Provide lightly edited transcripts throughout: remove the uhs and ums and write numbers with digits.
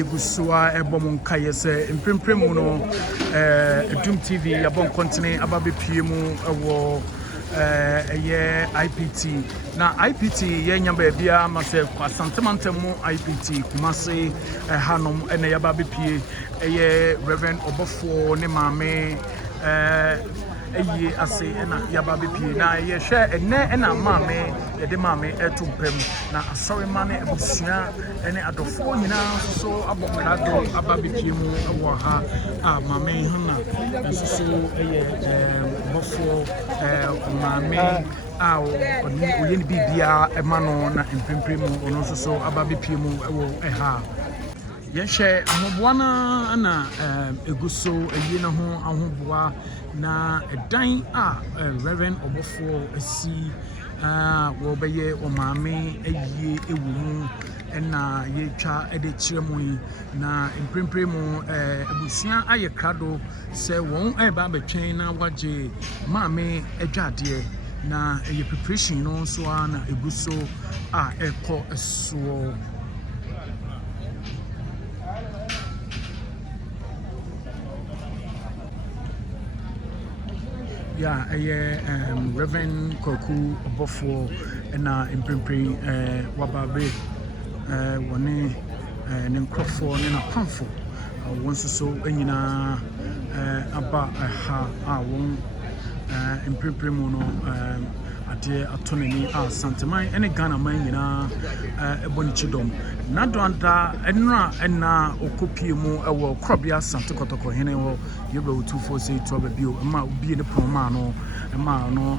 yegusua ebom nkaye se mprempremu no Dum TV yabon kontine ababe piemu ewo eye IPT na IPT ye nyamba bia ma se kwasantemantemu IPT kumase hanom ene yababe pie eye Rev.Obourfo ne maame eye ase ena yababe pie na ye hwe ene ena maame ye de maame etumpem na asori mane abusua ene adofo nyina so abokado ababe pie mu ewo ha maame hana so eye Obourfo maame oye ni bibia emano na mprempremu ono so ababe pie mu ewo ha yehwe ahoboana na eguso eyi na ho ahoboa na edan Rev.Obourfo asi wo beye o maame eyi ewu mu na yetwa ede kiremu na mprempremu abusua aye krado se won eba betwen na waje maame adwade na eye preparation no so na eguso eko eso ya Rev.Obourfo na mprempren wababe wone ne nkrofo ne na pamfo won so anyina aba ha won mprempremu no ade atonani santeman ene Ghana man nyina eboni chidom na doanda enra okopie mu ewo krobia sante kotoko hene wo Rev.Obourfo say to babio ma obi ne proma no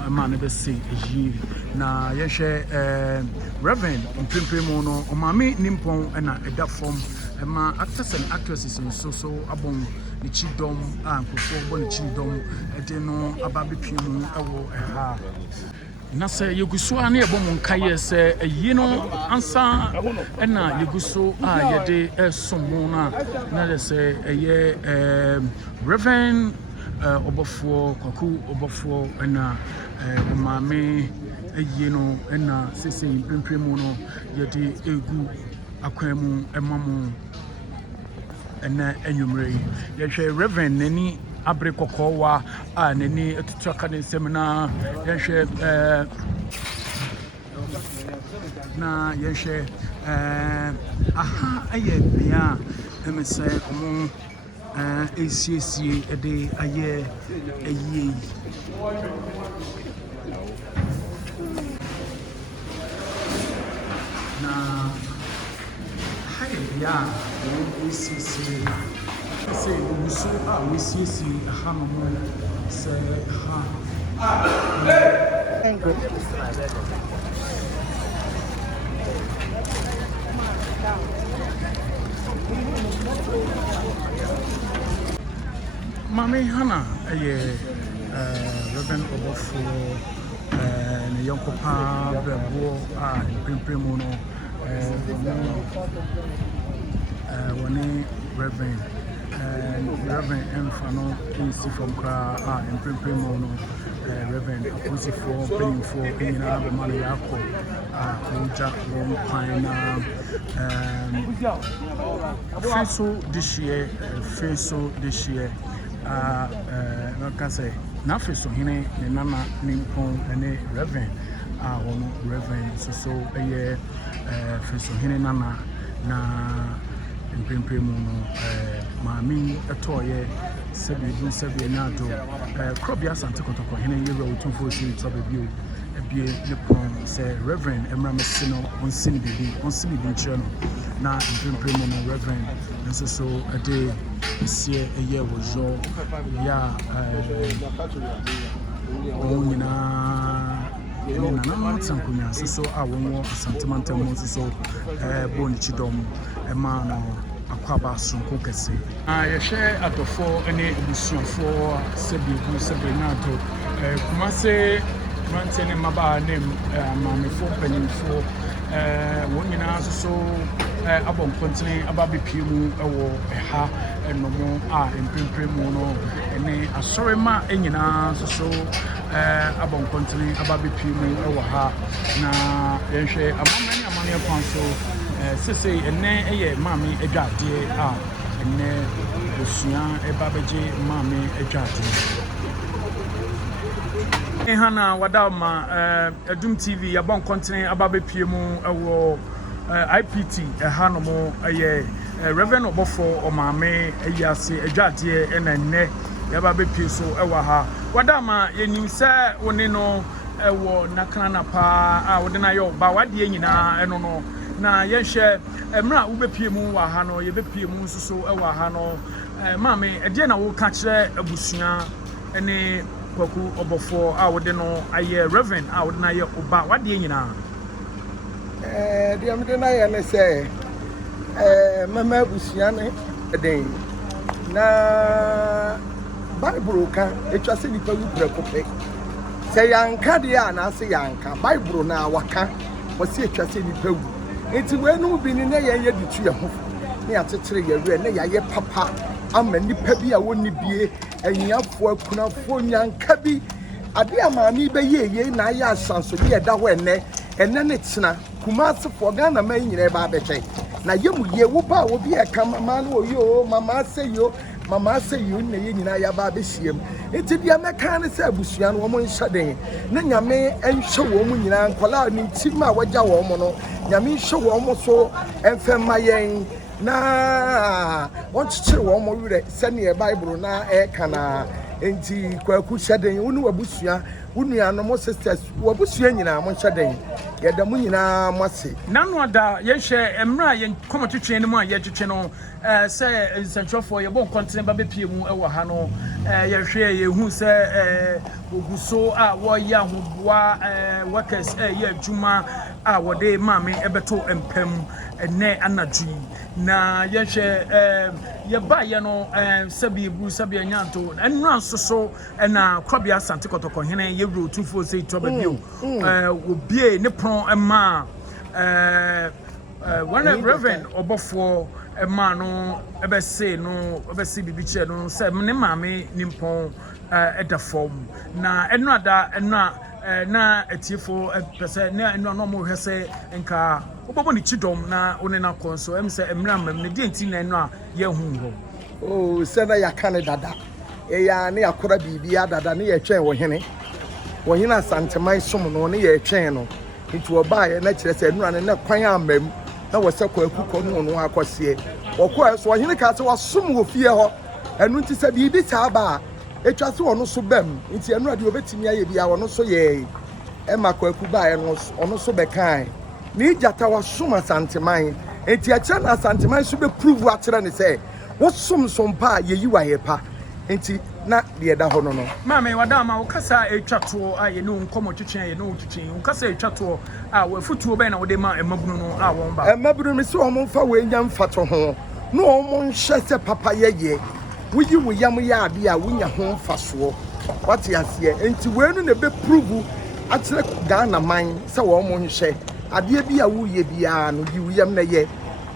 ma ne be say eyi na yehwe mprempremu no o maame nimpon na eda form ma actors and actresses so abon ni chidom ankofo bon chidom ede no ababe pie mu ewo ha na se yeguso na ebom nkaye se eyi no ansa na yeguso yede esomo na se eye Rev.Obourfo Obourfo na maame eyi no na sese mprempremu no yede egu akwanu emamu ena enwumre yehwe Reverend nani abre kokowa nani etutuaka ne semina yehwe na yehwe aye bia emese omo ACC ede aye eyi na yeah, we see we see say Mami Hana Rev.Obourfo ne yonkopa brebo mprempremu no one Reverend Mfano Kinsi from Kra mprempremu no Rev.Obourfo penifo nyina be mane yako oja won kwan na feso this year like I say na feso hine ne nana nimpon ene Reverend ono Reverend so feso hine nana na mprempremu no maami etoye sebi na do krobia sante kotoko hene Rev.Obourfo si to babio ebie ne pon se Reverend emramese no onsini bibi chiro no na mprempremu no Reverend so ade sie eye wojo ya onyina na tsankunya so awonwo santimantamo so boni chidom ema no akwaba sonko kese yehwe adofo ene ebusuafo sebi na to kumase mantene maba nem mamefo panimfo wonyina so abon kontine ababe pie mu ewo ha enomo mprempremu no ene asorema enyina so abon kontine ababe pie mu ewo ha na yehwe amamani amane kwanso Sese ene eye mami adwade a ene osua ebabeje mami adwade. Hana wadama Adum TV yabon kontine ababepie mu ewo IPT hanomo eye Rev.Obourfo Mom Adwade adwade ena ene yababepie so ewa ha wadama yenim se woni no ewo nakana pa a wode na yo ba wade nyina eno no na yehwe emra ubepie mu wa ha no yebepie mu nsuso ewa ha no mame ede na wo ka kire abusua ene kwaku Obourfo a wode no aye Reverend a wode na ye oba wade nyina de amde na ye ne se mama abusua ne den na Bible ka etwase nipa wu prekope se yanka de a na se yanka Bible na waka wose etwase nipa wu enti wenu bi ni na ye ditu ye ho ne atetere ye re ne ye papa ama nipa bi a woni bie ahiafo akunafo nyanka bi ade amani be ye na ya asanso de da ho ene ne tena kumasefo Ghana man nyina ba beche na yemu ye wo ba wo bi e ka mama no yo mama say yo ne ye nyina ya ba be hiem enti dia meka ne se abusua no wo nhyeden na nyame enhwe wo mu nyina nkola ni ntima wagya wo mo no nyame nhwe wo mo so emfema yen na won chichire wo mo wure se ne Bible na e kana enti kwaku hyeden wonu abusua wonu no mo sisters wabusua nyina mo hyeden yeda mu nyina mase nanu ada yehwe emra ye komotwetwe ne mu a yetwetwe no se nsantrofo ye bon continent ba bepie mu ewo ha no yehwe ye hu se oguso a wo ya hoboa workers ye adwuma a wode mame ebeto empam ene anadwi na yehwe ye ba ye no sabi bu sabi anyanto enra soso na kwabia asante kotoko hene ye bro 246 to ba bio obie ne Emma one Rev.Obourfo Emma no ebese no ebese bibiche no se ne mame nimpon eda form na eno ada eno na etiefo pese na eno no mo hwese nka obobo ni chidom na one na konso em se emra mam ne di enti na eno a ye hu ho oh se na ya Canada dada e ya ne akora bibia dada ne ye twen wo hene asanteman som no ne ye twen no nti obaye na kire se nura ne kwan amam na wose kwaku ko no akose okwa so hene ka se wasom wo fie ho enu nti se bibi ta ba etwa se wono so bam nti nura de obetimi aye bia wono so ye e makwaku bae no ono so bekan ni jata wasom asanteman nti acha na asanteman so be prove akire ne se wosom sompa ye yiwa ye pa nti na de da ho no mame wadama ukasa etwato a ye no nkomotwetwe ye no twetwe ukasa etwato a wafutuo be na wode ma emabunu no a won ba emabunu mi se o mo mfa we nya mfato ho no o mo nhye se papa ye wuyi wo yam ya ade a wunya ho mfaso what yase enti we no na be prove akire Ghana man se wo mo nhye ade bi a wo ye bia no yi wo yam na ye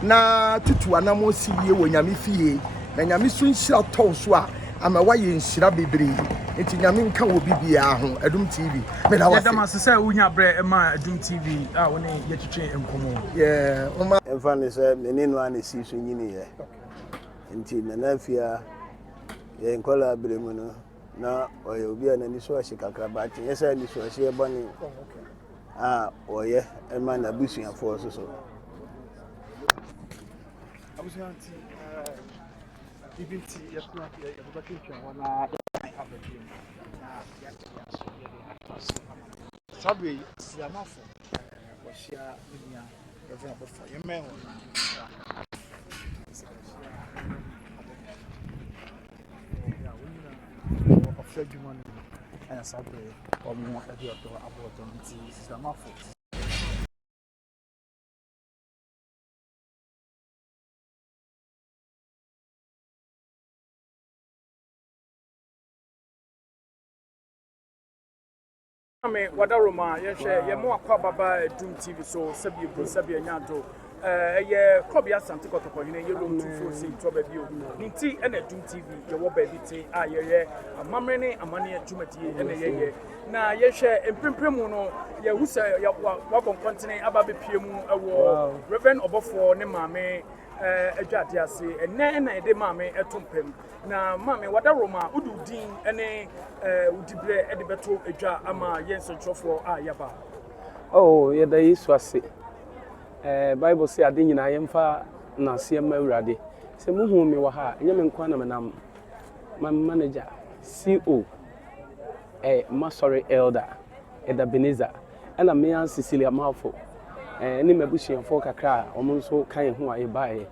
na tutu anamo siwie wo nyame fie na nyame so nhira to so a ama waye nhira bebre enti nyame nka wo bibia ho Adum TV me da wase yadama se unya bre ma Adum TV a woni ye twetwe enkomo yeah uma emfa ne se menenu an si so nyini ye enti na afia ye nkola bremu no na oye obi ana ni so ahye kakra ba tin ye se ni so ahye boni oye ema na busuafo so abusanti ibinti yakuna ya bakitwa wana abadin sabe siamafo washia dunia Rev.Obourfo yemen Fredman and Sabre or more about them siamafo Wadaroma, yes, you're more baba Adum TV, so Sabi Nyanto, ye Kobia Santa Kotoko in a room 246 to Babio. Ninti and a Doom TV, your baby tea, a mamrene, a money at Jumati and a ye. Now, ye share and Primpremono, ye who say your walk on continent about the Piemu, a war, Rev.Obourfo Mom Adwade3, and then I did mammy at Tumpem. Now, mammy, what a Roma, Udu Dean, and a Udibre Edibeto, a jar, ama, yes, and Trofo, Ayaba. Oh, yeah, there is was it. Bible say I didn't I am far na see my ready. Say, Muhu me waha, Yaman Quanam, my manager, CO, a Masori elder, Eda Beniza, and a man Cecilia Malfo, and in my bush and folk a cry, almost so kind who I buy.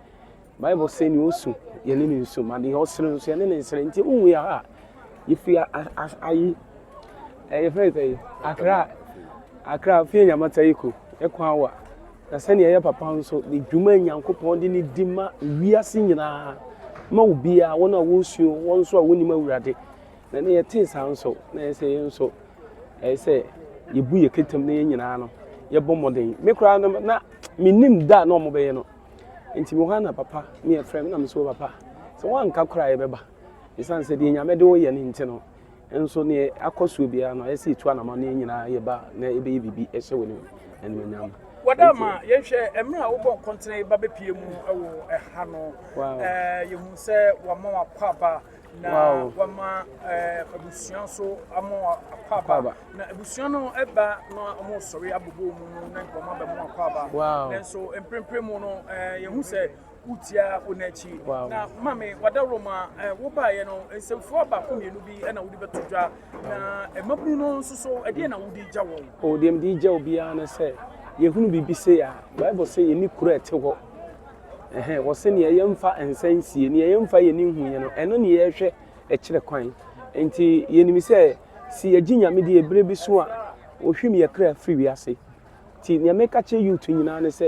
Bible say you soon, your name is so many also, and then it's until we are. If we are as I, a very, I cry, fear Yamataiko, a quawa. Na sani ya papa nso ni dwuma nyankopon de ni dima wiase nyina ma obi a wona wosuo won so a woni ma wurade na ne yete sa nso na ese nso ese yebu ye ketem na nyina no ye bomoden me kura na minim da na omo be ye no enti mo na papa me e frem na me so papa so wan ka kura ye beba isan se de nyame de wo ye ni nti no nso ne akoso bia no ese itu anama na nyina ye ba na ebe ye bibi ese woni enu nyam. Wadama, yeshe emra wo continent ba bepie mu ewo eha no yehu se wama kwaba na wama abusuan so amo kwaba na abusuan no eba no amo sori abobo mu na nkoma ba mu kwaba na so emprempremu no yehu se utia onachi na mame wadaroma wo baaye no ensemfo ba ko mienu bi na wodi betodwa na emabunu no nso so ade na wodi gya wo o dem di gya obi ana se yehunu bibi se ya Bible say ye ni kura ete ho wo se ne ye mfa ensansie ne ye mfa ye ni huye no eno ne ye hwe e kire kwan enti ye nimi se si aginyame de ebre bi so a o hwim ye kra free wi ase ti ne me ka che youth nyina ne se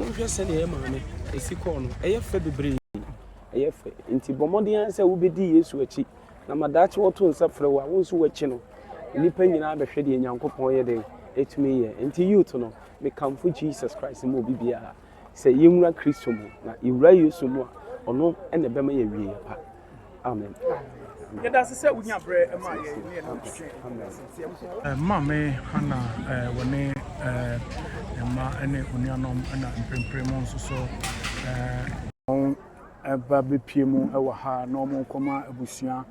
mo hwe se ne ye maame esi ko no e ye fe bebre e ye fe enti bomodian se wo bedi Yesu achi na madachi wo to nsa frɛ wa wo nso wachi no nipa nyina be hwe de nyankopon ye de etumi ye enti youth no me come for Jesus Christ mo bibia say yewura Kristo mo na yewura Yesu mo a ono ene bema ye wie pa amen ye da se wunya bre ma ye ne na twe mame hana woni ma ene unianom na mprempremo nso so eba bepie mu ewa ha na omo koma abusua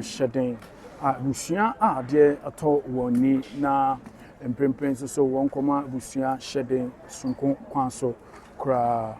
hyeden abusua a de ato woni na empremprem so won koma abusua hyeden sunko kwan so kra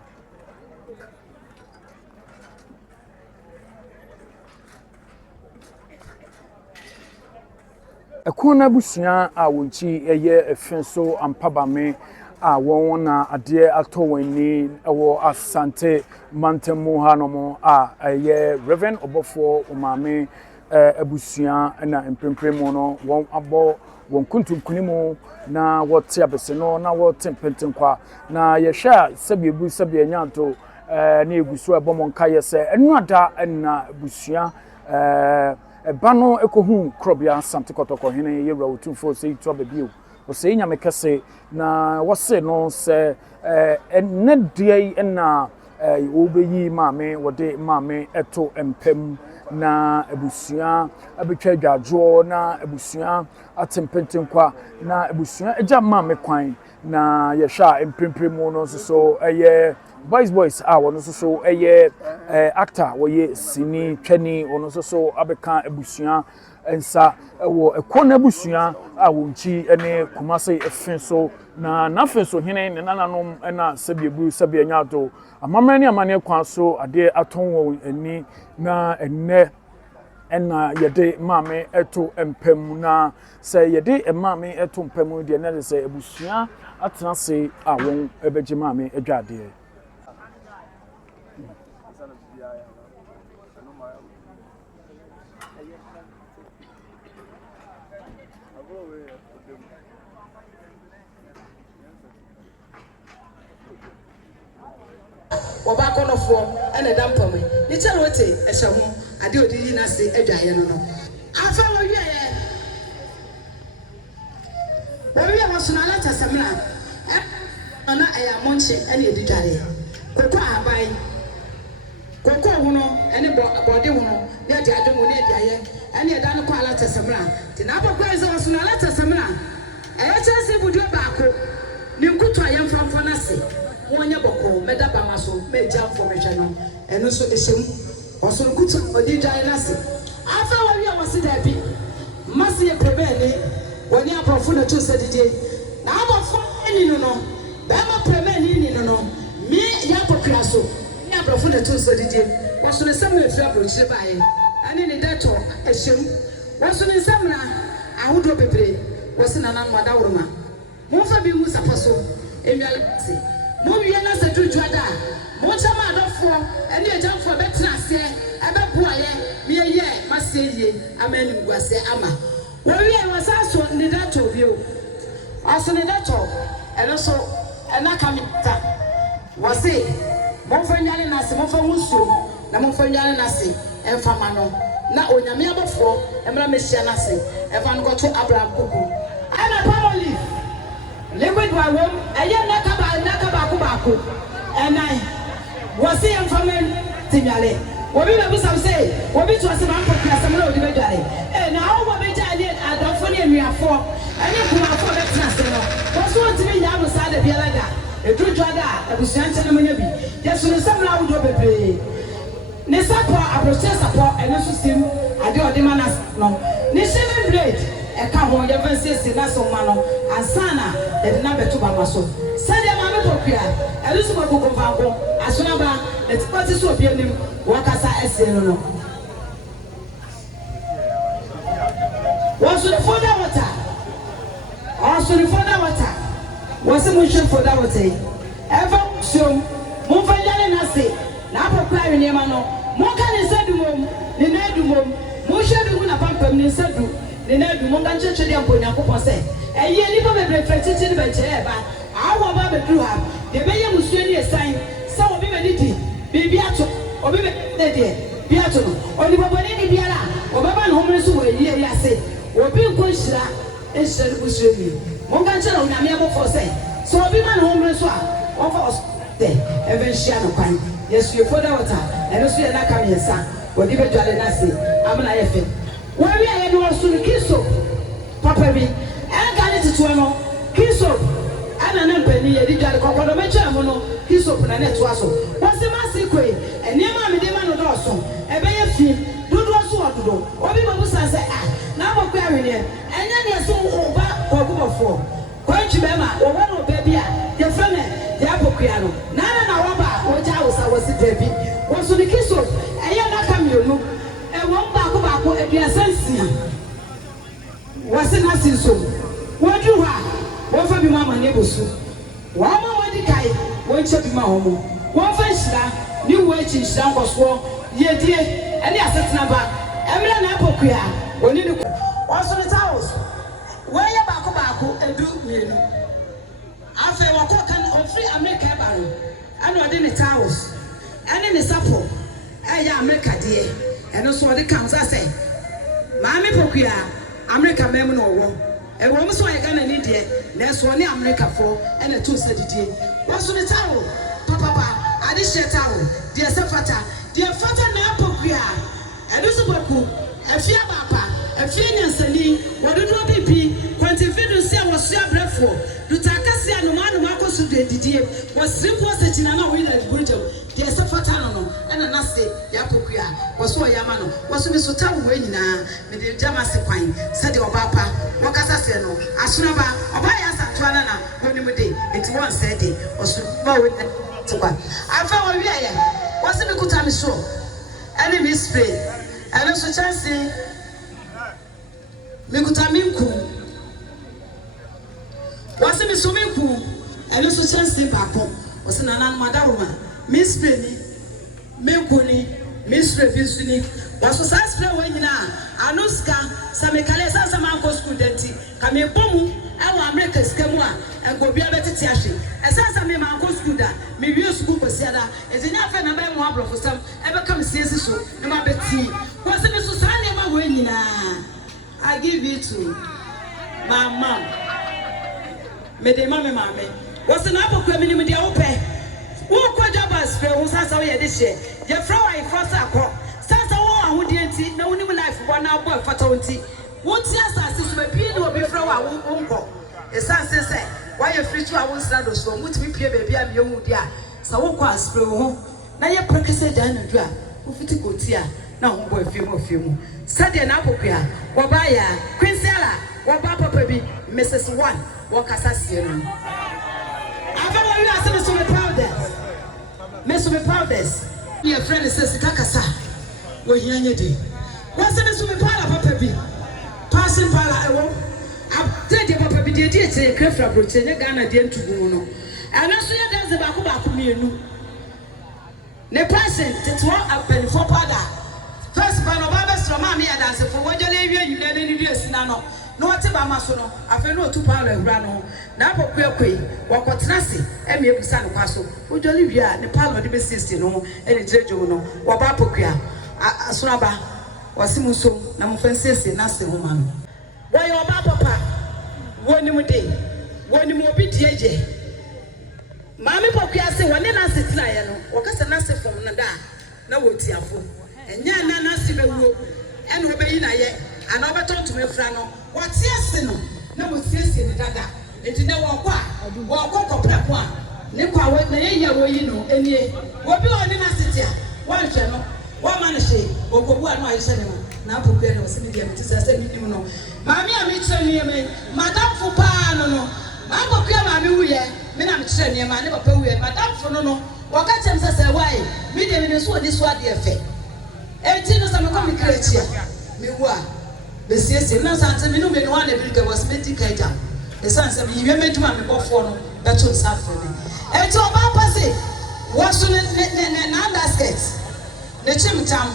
ekona abusua a wonchi eye efen so ampabame a won na ade ato woni ewo Asante Mantemu hanomo a eye Rev.Obourfo Mom abusua na empremprem no won abo won kuntum kunimu na wote abese no na wote pentenkwa na yehwa sabiebu sabie nyanto na egusu ebomon kaye se enu ada na abusua bano ekohu krobia Asante Kotoko hene ye Rev.Obourfo se to babio o se nyame kese na wose no se ne die na obeyi mame wode mame eto empem na abusua abetwa dwadwo na abusua atempentenkwa na abusua eja mame kwan na yehwa emprempremu no so eye boys a wono so eye actor woye sini twani wono so abeka abusua ensa wo ekona abusua a wonchi ene kumase efen so na nafen so hene ne nananom na sabiebu sabie nyato amamani amane kwan so ade aton wo ani na enne ena yede mame eto empem na se yede mame eto empem de na se abusua atenase a won ebeje mame Adwade Oba konofo ene dampame ni chero wote ehye ho ade odi na se Adwaye no afa wo wie ye wo wie mo sona la tasemla ana ɛyɛ amonche ɛne edi dware koko aban koko hono ɛne bɔde hono ne de adwo ne de ayɛ ɛne ɛda no kɔ ala tesemra te na abɔkɔ ɛsɛ wɔso na ala tesemra ɛyɛ kyerɛsɛ budu baako ne nkutu ayɛ mfamfo na se wonye bɔkɔ mɛda ba ma so mɛgya mfo mɛhwɛ no ɛno so ɛhyɛm wɔso nkutu ɔdi dware na se afa wɔwi a wɔse da bi mase yɛ prebɛne wɔne aprɔfo na to sɛ didie na abɔfo ani no bɛma prebɛne ni no me yɛ apɔkura so ne aprɔfo na to sɛ didie wɔso ne sɛm ɛfiri aprɔkyire baeɛ ɛne ne dɛtɔ ɛhyɛm wɔso ne nsɛm na ahodoɔ bebree wɔse na nan mada woroma momfa bi mu sapa so enwale se mo wie na sɛ dudwa da mo chama adɔfo ɛne agyamfo bɛtena aseɛ ɛbɛboayɛ meyɛ masie yie amani guase ama wɔwie wɔsa so ne dɛtɔ bio ɔso ne dɛtɔ ɛno so ɛna kamita wɔse momfa nwale na se momfa musuo na momfa nwale na se ɛmfa ma no na onyame abɔfo ɛmra mehyia na se ɛfa no kɔto Abraham koko ana palmolive liquid wawom ɛyɛ nakaba ko ɛnan wɔse ɛmfamen tinwale obi bɛbusam sɛ obi to ase man pɔkura sɛm na odi bɛdware na awɔ bɛgya ne adɔfo ne anuafo ɛne kumafo bɛtena ase no wɔso ntimi nya no saa da biara da ɛdurudwa da abusua nkyɛn no manya bi yɛso no sɛm na awodoɔ bebree ne sapɔ abrɔkyɛ sapɔ ɛno nso sim ade ɔde ma no ne shaving blade ɛka ho yɛfa nsiesie na so ma no ansana yɛde na bɛto ba ma so sɛdeɛ maame pɔkua ɛno so bɛkoko mfanko asonaba ɛtipɔte so obi anim wɔkasa ɛsie no wɔso ne foda water wɔse mo hwɛ foda water yi ɛfa suom momfa nyane na se na apɔkua awe nneɛma no monka ne nsa dumom ne na dumom mohwɛ du mu na pampam ne nsa du ne na du monka nkyɛkyɛ deɛ mpo Nyankopɔn sɛ ɛyɛ nipa bebree fɛkyekye ne bɛkyerɛ ɛba awɔ ba bɛduru ha deɛ bɛyɛ musuo ne ɛsan sɛ obi bɛdidi biribi ato obi bɛdeɛ bi ato no ɔnibɔbɔne ne biara ɔbɛba ne homene so wɔ ayie ase obi nkɔ nhyira nhyira no busuo bi monka nkyerɛ Onyame abɔfoɔ sɛ obi ma ne homene so a wɔmfa ɔsɛ ɛbɛ nhyia no kwan yɛsuefo da wɔta ɛno so yɛ naka mmiɛnsa wɔde bɛdwale no ase amena yɛ fɛ wɔwie a yɛde wɔ so no kiso papa bi ɛnka ne tetewa no kiso ɛna ne mpani yɛde dwale kɔkɔdɔ mɛkyerɛ mu no kiso na ne toa so wɔse ma se koe nneɛma a mede ma no dɔɔso ɛbɛyɛ fi dodoɔ so wɔ dodo obi bɛbusa sɛ na abɔkɔ aweneɛ ɛnyɛ neɛ sɛ woba kɔgobɔfoɔ kwantwi bɛma wɔwɔ no ɔbaa bi a yɛfrɛ no yɛabɔkua no na wɔba a wɔgya wo sa wɔse daabi wɔso ne kiso ɛyɛ naka mmienu ɛwɔ baako aduasa nsia wɔse na se nsom wɔduru hɔ a wɔfa bi mu ama ne bosu wɔn ma wɔdi kae wɔnkyɛ bi ma wɔn mo wɔmfa nhyira ne wo akyi nhyira nkɔsoɔ yɛdie ɛne asetena ba ɛmmerɛ na apɔkua wɔne ne wɔso ne towels wɔyɛ baako edu mmienu afei wɔkɔ kan ɔfiri Amerika ba no ɛna ɔde ne towels ɛne ne sapo ɛyɛ Amerika deɛ ɛno so ɔde kan sa sɛ maame pɔkua Amerika mɛm no ɔwɔ ɛwɔ mu so ɔyɛ Ghana ne deɛ nanso ɔne Amerikafoɔ ɛna to sɛ didie wɔso ne towel papa ade hyɛ towel deɛ sɛ fata na apɔkua ɛno so bɔku afia baapa afia nyansani wɔdodoɔ bibi kwantifidu sɛ wɔsoa brɛfoɔ dutakase anoma akɔ so de didie wɔsiri po sɛ kyina na wɔyɛ na burujam deɛ sɛ fata no ɛna nase yɛ apɔkua wɔso ɔyɛ ama no wɔso mi so tawo wɔ nyinaa mede gyama se kwan sɛdeɛ ɔbaapa wɔkasa sɛ no asonaba ɔba yɛ asantoa na wɔnim de enti wɔn sɛ de ɔso ba wɔ tikwa afa wɔwie yɛ wɔse mi kuta mi so ɛne mi spray ɛno so kyɛnse mi kuta mi nku wɔse mi so mi nku ɛno so kyɛnse baako wɔse nana madaroma mi spray ni mi nku ni mi spray bi nso ni wɔso saa spray wɔ nyinaa ano sika sɛ mekale sɛ sɛ mankɔ school dɛnti ka mebɔ mu ɛwɔ Amerika sika mu a ɛnkɔbia bɛtete ahwe ɛsɛ sɛ me mankɔ school da mewie school kɔsia da ɛnti nyɛ afɛ na bɛyɛ mo aborɔfo sɛm ɛbɛka me siesi so na mabɛtii wɔse me so saa nneɛma wɔ nyinaa I give it to my mom mede ma me maame was an apple criminal with the open. Who could job us for who's has all this year? Your flower, I first I call. Sans a war who didn't no new life one hour boy for 20. What's your assassin to be will be from our uncle? A son says, why you free to our standards from which we pay baby and young dear. So who was for home? Now your practice a done and dry. Who fit to go here? Now, boy, few more. Study an apple here. Wabaya, Queen Sarah, Wabapa baby, Mrs. One, walk assassin. I've ever asked Mr. Proudest. Mr. Proudest, your friend says, Kakasa, we're here in your day. What's the Mr. Papa baby? Passing Pala, I won't. I've said your papa be dear to a crafter, Britain, Ghana, dear to Bruno. And also, there's a Bakuba me. The person to walk up and for Pada. First, Banobas from Mammy and answer for what you leave you, then in the Sinano. No, whatever Masono, I feel no 2 pound and rano. Now, Quay, walk what Nasi, and me San Paso, who do live here, the Palma de Bessis, no, and the Jejuno, or Bapokia, a Swaba, or Simuso, Namufansis, Nasi woman. Why your papa? One more day, one more bit, JJ. Mammy Pokia say, one in a sit lion, or cast a Nasi from Nada, no wood tearful. And Yana Nasi Bewu, and Obeina yet, and overturned to me, Frano. What's yes, no, was yes in the dada. It never walk up one. Nipa, what the year you know, and ye, what be on in a city? One channel, one man shade, or one my cinema. Now, prepare was in the game to say, you know. Mammy, I'm near me, Madame Foupa, no. Mamma, Mammy, we are, men, I'm training, my never pay, Madame for no. What got him says, why? Medium in this one, this one, dear fair. 18 of some comic creature. Me wa. The CSC, no answer, me no me one every was medicated. The son said, you made to mammy before, that was suffering. And to Papa say, what's on the basket? The chimtam.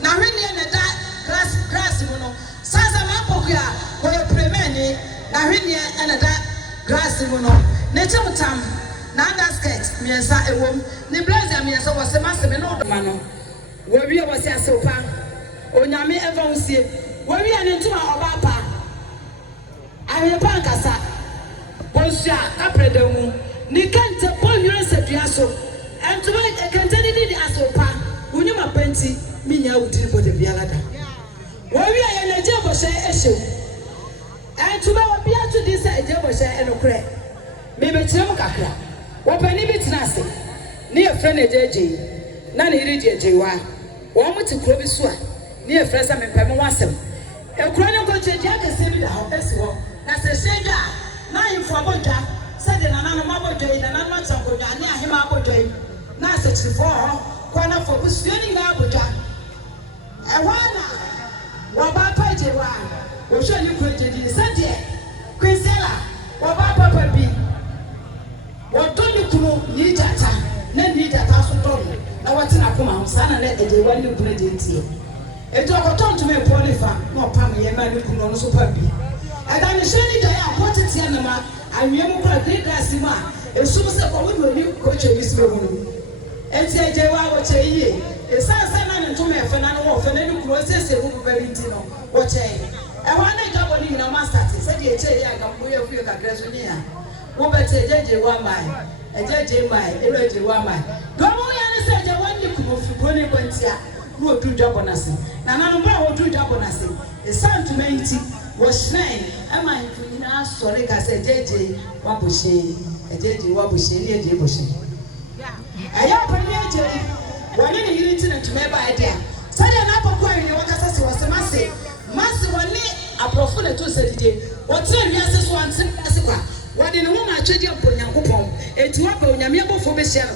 Now, really, and that grass, you know. Sansa Mapokia, where you premeni, now really, and that grass, you know. Nature tam, Nandasket, me as a woman, the blazer me as I was a master, no man. Where we was a sofa, or Yami ever see, where we are into our papa. I am a pancasa. Bonsia, Capredemu, Nikanta, Ponus at Yaso, and to make a candidate the Asopa, who knew my penty, Minya would deal with the Bialada. Where we are in a job issue, and to my beer to this a job and a crack. Maybe Chemokakra, what penny bit nasty, near friend JJ, none idiot JY, one with to Clovisua, near Fresa and Pemawasem. A chronicle Jack is saving the house as well. That's a stranger. Now you for Boja, said in another mother day, and I'm not so good. I near him about day. Now such before, corner for who's feeling out Boja. And one, Wabapa J1, will show you prejudice. Said Queen Sarah, Wabapa B. What don't you know? Need that, then need that house of Tony. Now what's in a command, son, and let the day when you play it. And talk to me, Polifa, no Pammy, and my little no super B. And I'm surely they are what it's Yanama, and you are great as you are. As soon as I will you coach this room. And say, Jawa, what a year. A son and to me, Fernando, Fernando Crosses, a woman very tino. What a I want a job on you, no master, said the chair, I can put your few Gagrasonia. What better JJ 1 mile, a JJ mile, a JJ 1 mile. Don't worry, said I want you to go to Bonnie Quentia. Who do job on us? Now, none of do job on us. The son to me was slain. Am I sorry? I said, JJ Wabushi, a JJ Wabushi, a JJ. I am Premier J. One in the unit to make by idea. Said an apple query, what I was a massive. Massive one day, a profit to say the day. What's the answer one simple? What in a woman I trade you for Yankupon, a two up on Yamiabo for Bessian,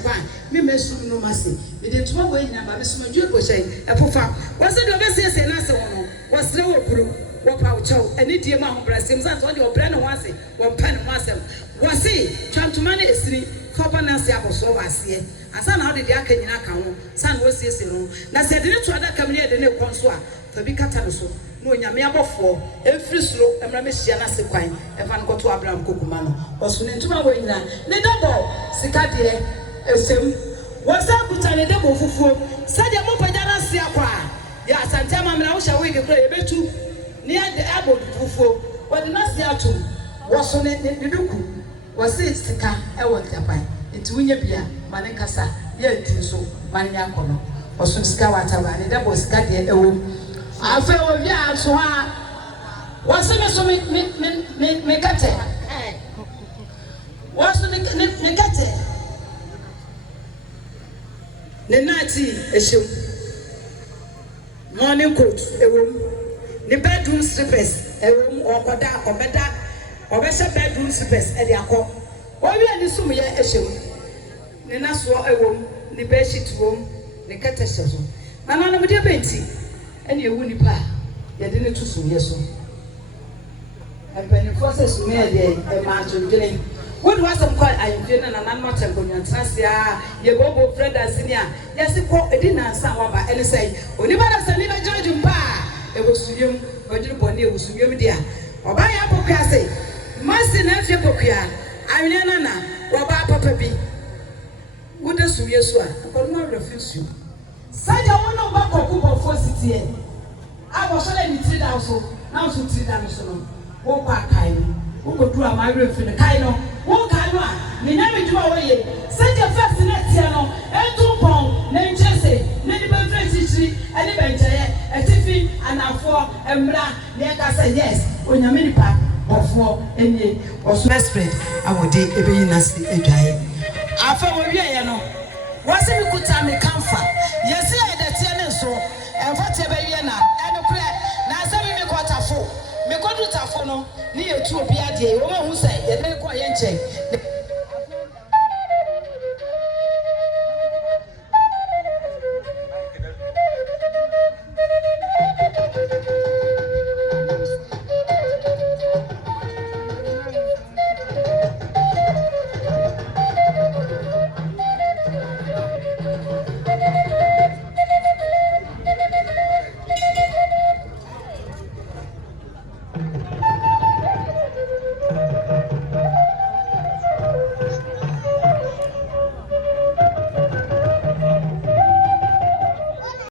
me may no massive. It did 2 way in a Babis Jubuche, a puffa. Was it the best and answer? Was slow proof, walk out, and it dear mount, Brassims, what your brand was it, 1 pen was him. Was he, trying to manage 3, Copper Nasia was so as here. As I know the Yakan in account, son was yes, now said, didn't try that come near the new consoir, the big catanoso. No, Yamiabo for every slow and Ramesiana Sequine, and Van go to Abraham Kukumano, or soon into my way now. The double, Sicadie, was that put on a double fufu? Said the Mopadana Siaqua. Yes, and tell my now shall we get a bit too near the elbow fufu, but the Nasiatu was on it, the Duku. wɔse sika ɛwɔ ntaban nti wonya bia ma ne kasa yɛ nti nso ma ne akɔ no ɔso sika wataba ne dɛbɔ sika deɛ ɛwɔ afɛ obi a so ha wɔse me so me kate wɔso me kate ne nati ehyem morning coat ɛwɔ ne bedroom slippers ɛwɔ ɔkɔda ɔbɛda ɔbɛhyɛ bedroom slippers ɛde akɔ obi ani sum yɛ ehyem ne nasoɔ ɛwɔ ne bedsheet wɔ ne kɛtɛ hyɛ so na na mo de benti ɛne ewu nipa yɛde ne to sum yɛ so ɛpɛnifo sɛ sum yɛ de ɛma atwodwene wodi wasɛm kɔ ayɛfie na nana no atɛ nkonnwa sia yɛ bobo freda senior yɛse kɔ edi nansa waba ɛne sɛ onipa da sɛ ni na george mpa ɛwɔ suyem ɔdwene bɔ ne ɛwɔ suyem dia ɔba yɛ apɔkua sɛ masi na afie pɔkua awene nana wɔba papa bi wode suye so a akɔnoma refuse you saja wono ba kɔku bɔfo sitie a wɔsɔle ni tiri da so na so tiri da so no wo kwa kai no wo koduru amare fi ne kai no wo kai no a ne nyame dwuma wo ye saja first na tie no etu pon na nchese ne di ba frɛchichiri ene ba nkyɛye etifi anafo emra ne ka say yes onyame nipa bɔfo enie ɔso spread awode ebeyi nase edwaye afa wo wiye no wase mi kuta mi kamfa yesi edete ne so emfate be wie na ene kure na ase mi kotafo mi kodu tafo no ni yetu obi ade wo ma hu sai ye de ko ye nche